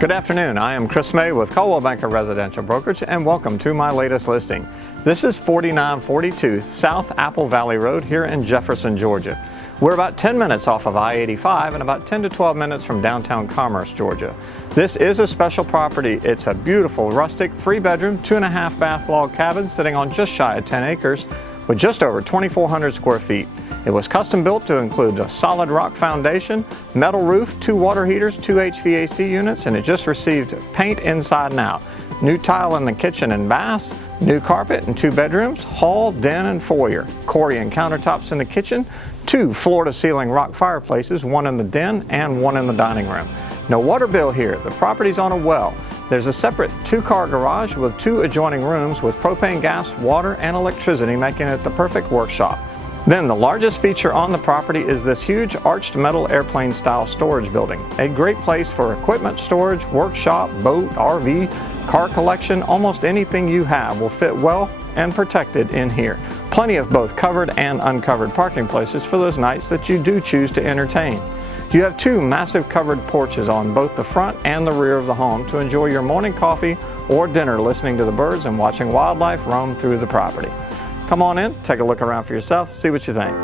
Good afternoon, I am Chris May with Coldwell Banker Residential Brokerage and welcome to my latest listing. This is 4942 South Apple Valley Road here in Jefferson, Georgia. We're about 10 minutes off of I-85 and about 10 to 12 minutes from downtown Commerce, Georgia. This is a special property. It's a beautiful rustic 3-bedroom, 2.5 bath log cabin sitting on just shy of 10 acres with just over 2,400 square feet. It was custom built to include a solid rock foundation, metal roof, 2 water heaters, 2 HVAC units, and it just received paint inside and out. New tile in the kitchen and baths, new carpet in 2 bedrooms, hall, den, and foyer. Corian countertops in the kitchen, 2 floor-to-ceiling rock fireplaces, 1 in the den and 1 in the dining room. No water bill here. The property's on a well. There's a separate 2-car garage with 2 adjoining rooms with propane gas, water, and electricity, making it the perfect workshop. Then the largest feature on the property is this huge arched metal airplane style storage building. A great place for equipment storage, workshop, boat, RV, car collection, almost anything you have will fit well and protected in here. Plenty of both covered and uncovered parking places for those nights that you do choose to entertain. You have 2 massive covered porches on both the front and the rear of the home to enjoy your morning coffee or dinner listening to the birds and watching wildlife roam through the property. Come on in, take a look around for yourself, see what you think.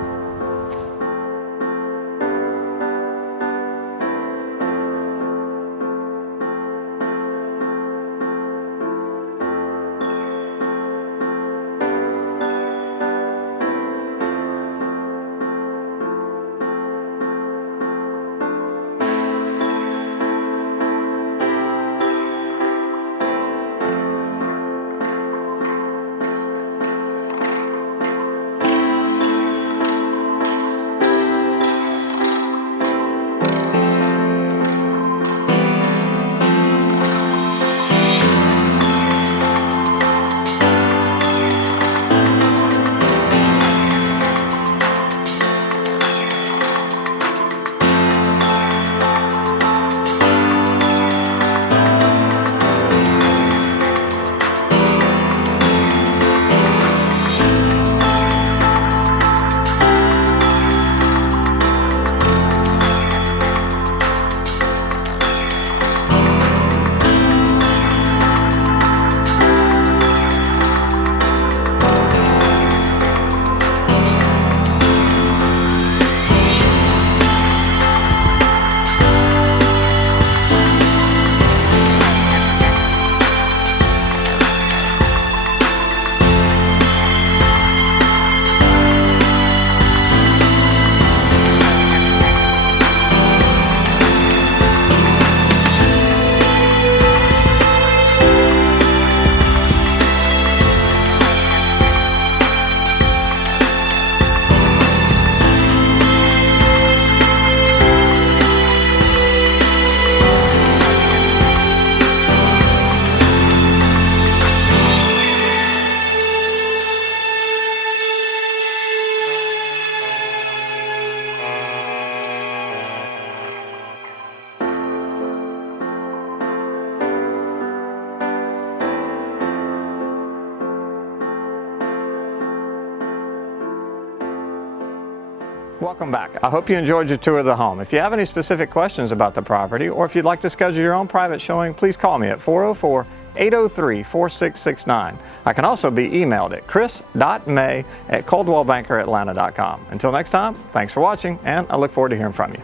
Welcome back. I hope you enjoyed your tour of the home. If you have any specific questions about the property or if you'd like to schedule your own private showing, please call me at 404-803-4669. I can also be emailed at chris.may@coldwellbankeratlanta.com. Until next time, thanks for watching and I look forward to hearing from you.